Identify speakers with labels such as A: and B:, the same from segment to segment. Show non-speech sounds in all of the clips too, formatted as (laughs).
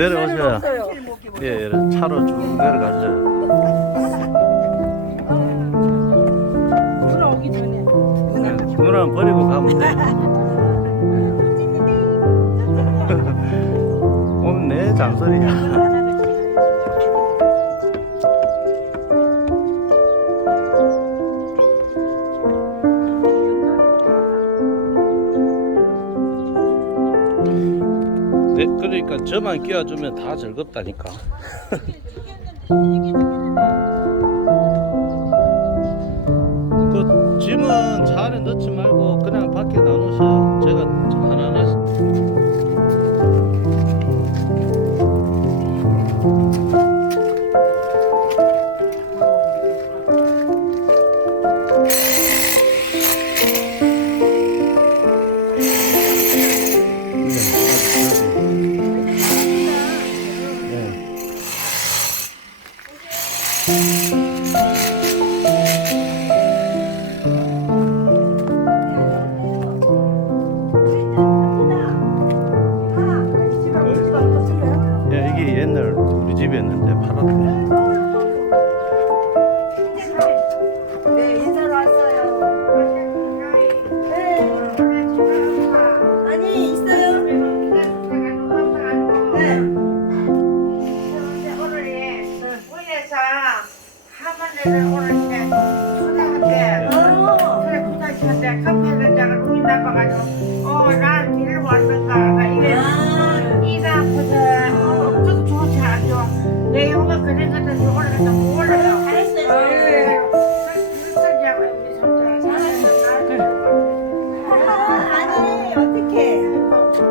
A: 내려오셔야
B: 없어요.
A: 예, 예, 차로 쭉 내려가셔야
B: 올라오기 전에.
A: 예, 누나는 버리고 가면 돼. (laughs) 오늘 내 잔소리야. 네, 그러니까 저만 끼워주면 다 즐겁다니까. (laughs) 그 짐은 차 안에 넣지 말고 그냥 밖에 나누셔요. 제가
B: 어요.
C: 그러자고 우리 손자
B: 아니, 어떡해.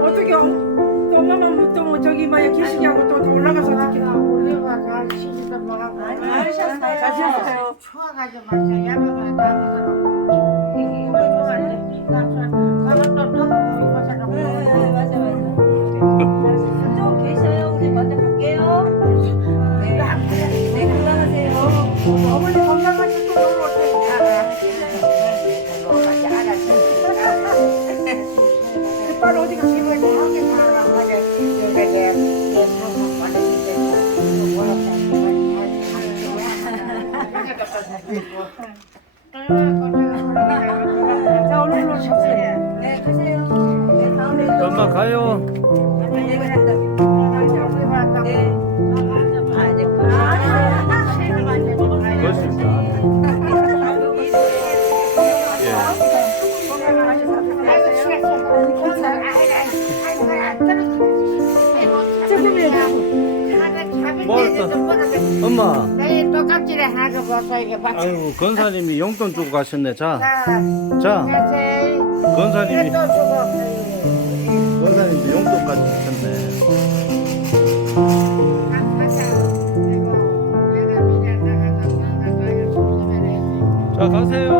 D: 어떻게 엄마만 또 저기 뭐야 기식하고 또, 또 올라가서 어떻게
C: 우리가 잘 시집도 먹고
B: 잘하셨어요.
D: 잘하셨어요.
C: 추워가지고 말이야 야방을 다니더
B: 가요.
A: 그렇습니다. 예. 엄마.
C: 매일 똑같이래 하고 벌써 이게 봐.
A: 아이고 건사님이 용돈 주고 가셨네. 자,
C: 자,
A: 자, 건사님이
C: 또 주고.
A: 건사님도 용돈까지 주셨네. 자, 가세요.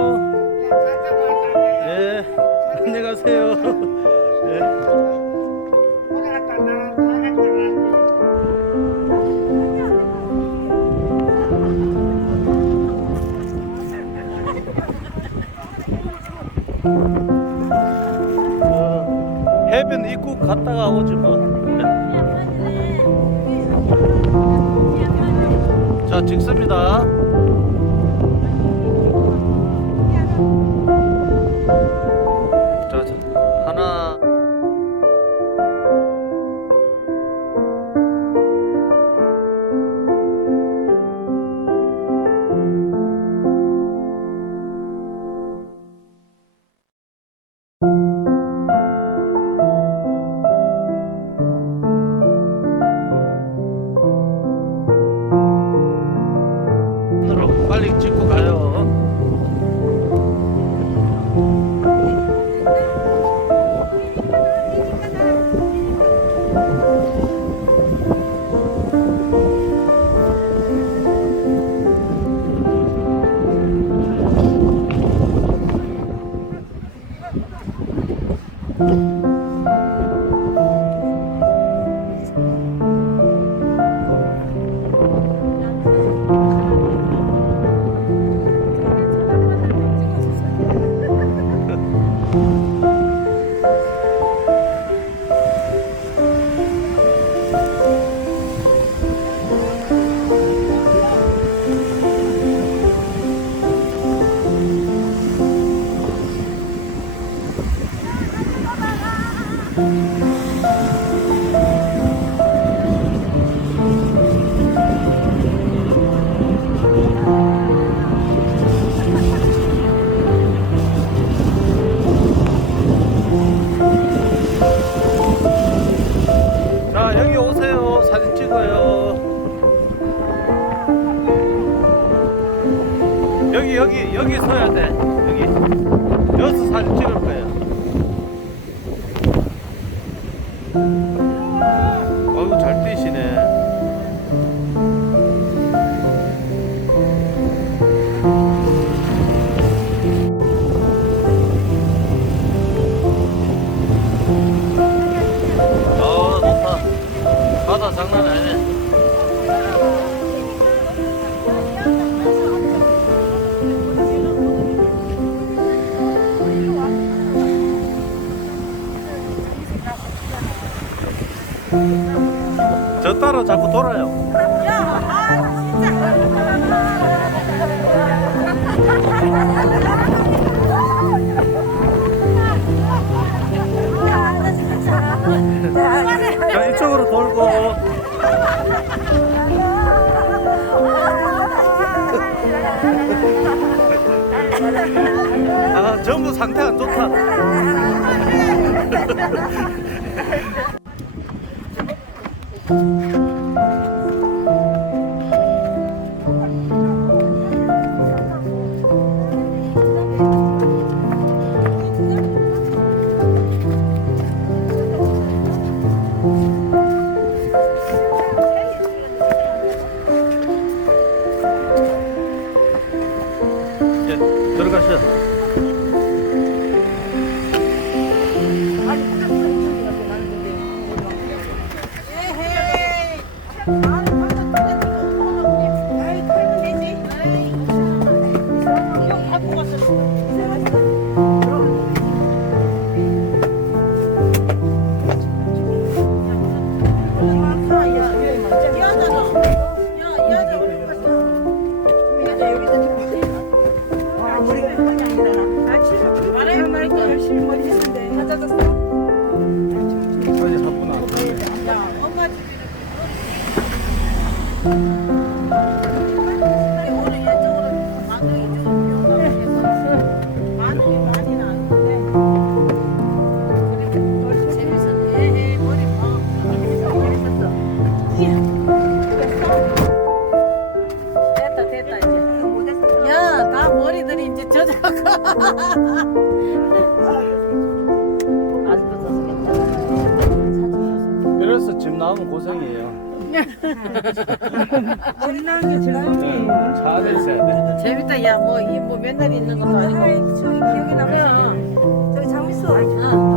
A: 예, 안녕히 가세요. 예. (laughs) 어, 해변 입구 갔다가 오지 뭐. 자, 찍습니다. 빨리 찍고 가요. 음. 여기 여기 서야 돼. 여기. 여기서 사진 찍을 거예요 저 따라 자꾸 돌아요. 자 이쪽으로 돌고. 아 전부 상태 안 좋다 Thank you. 나오면 고생이에요.
D: 겁나는 게 제일
A: 네, 차 안에 있어야 돼.
B: 재밌다. 야 뭐 이 뭐 맨날 있는 것도 아니고.
D: 하이 저기 기억이 남으시네. 저기 장미수
B: 응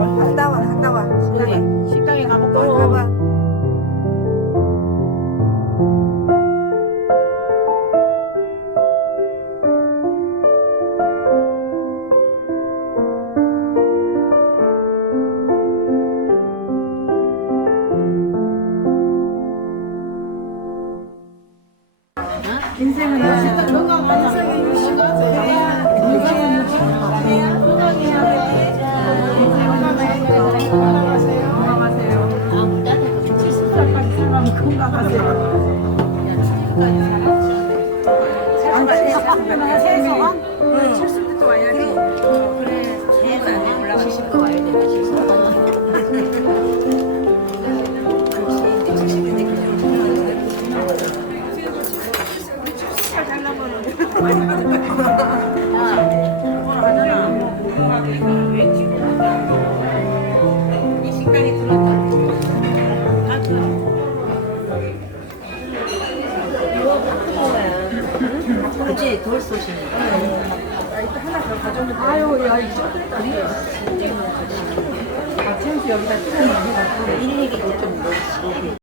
D: 칠순 때 와야지.
B: 그치 돌솥이네.
D: 아유 야 이거 아, 챔스 여기다 뚜껑 여기다.
B: 일일이 좀 넣지